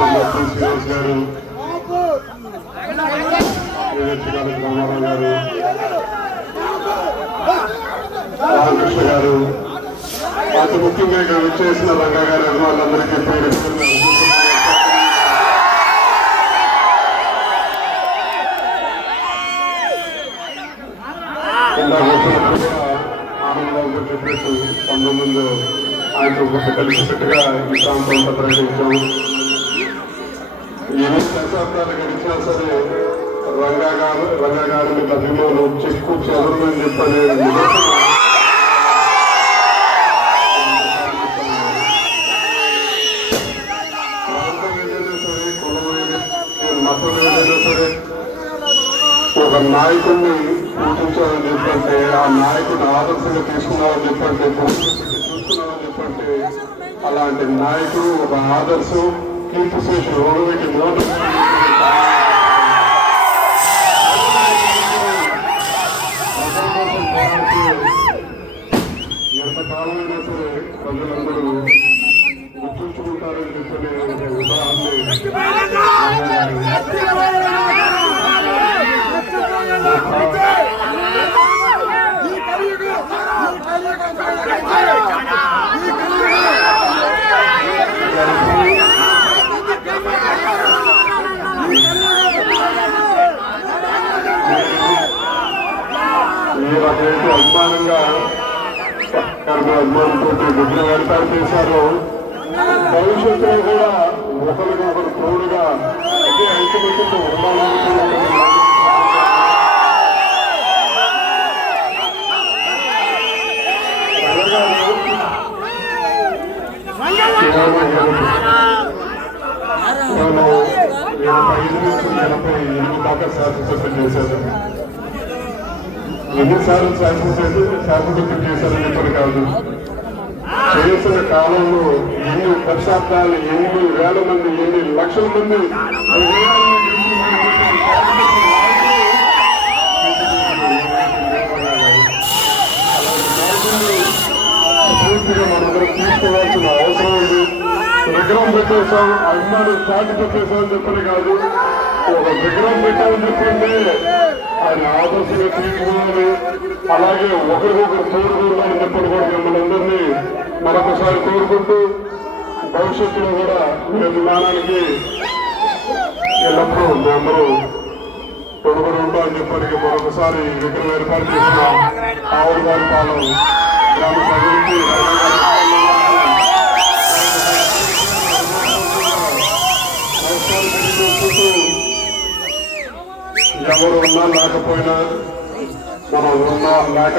గారు, రామారావు గారు, రామకృష్ణ గారు, అతి ముఖ్యంగా ఇక్కడ విచ్చేసిన రంగా గారి అభిమానులందరికీ పేరు ఆనందబాబు చెప్పేసి 19 ఆయనతో కలిసిపెట్టుగా ఈ ప్రాంతంలో ప్రకటించాం. ఎన్ని దశాబ్దాలు గడిచినా సరే రంగా గారిని అభిమానులు చెక్కు చెదరని చెప్పనే మతం ఏదైనా సరే ఒక నాయకుడిని పూజించాలని చెప్పంటే, ఆ నాయకుడిని ఆదర్శంగా తీసుకున్నామని చెప్పంటే, చూస్తున్నామని చెప్పంటే, అలాంటి నాయకుడు ఒక ఆదర్శం కీర్తిశేషుడు ఓడబెట్టి నోటు ఎంతకాలమైనా సరే ప్రజలందరూ గుర్తుంచుకుంటారని చెప్పని ఉదాహరణ మీరైతే అభిమానంగా అభిమానంతో విఘ్న ఏర్పాటు చేశారు. భవిష్యత్తులో కూడా ఒకరికొకరు తోడుగా అదే ఐక్యమత్యంతో ఉండాలని నేను 85 నుంచి 88 దాకా శాసనసభ్యులు చేశాను. ఎన్నిసార్లు శాసనసభ్యులు చేశారని చెప్పని కాదు, చేసిన కాలంలో ఎన్ని దశాబ్దాలు, ఎన్ని వేల మంది, ఎన్ని లక్షల మంది పూర్తిగా మనందరం తీసుకోవాల్సిన అవసరం ఉంది. విగ్రహం పెట్టేశాం, అభిమానులు చాటి పెట్టేశామని చెప్పని కాదు, ఒక విగ్రహం పెట్టామని చెప్పండి ఆయన ఆదర్శంగా తీసుకోవాలి. అలాగే ఒకరికొకరు కోరుకోవాలని చెప్పని కూడా మిమ్మల్ని అందరినీ మరొకసారి కోరుకుంటూ భవిష్యత్తులో కూడా మీ అభిమానానికి ఎల్లప్పుడూ మేమందరూ తొడుగుడు ఉంటామని చెప్పడానికి మరొకసారి విగ్రహం ఏర్పాటు చేసిన ఆవులగారి పాలెం గ్రామ ప్రజలకి ఎవరు ఉన్నా లేకపోయినా మనం ఉన్నా లేకపోయినా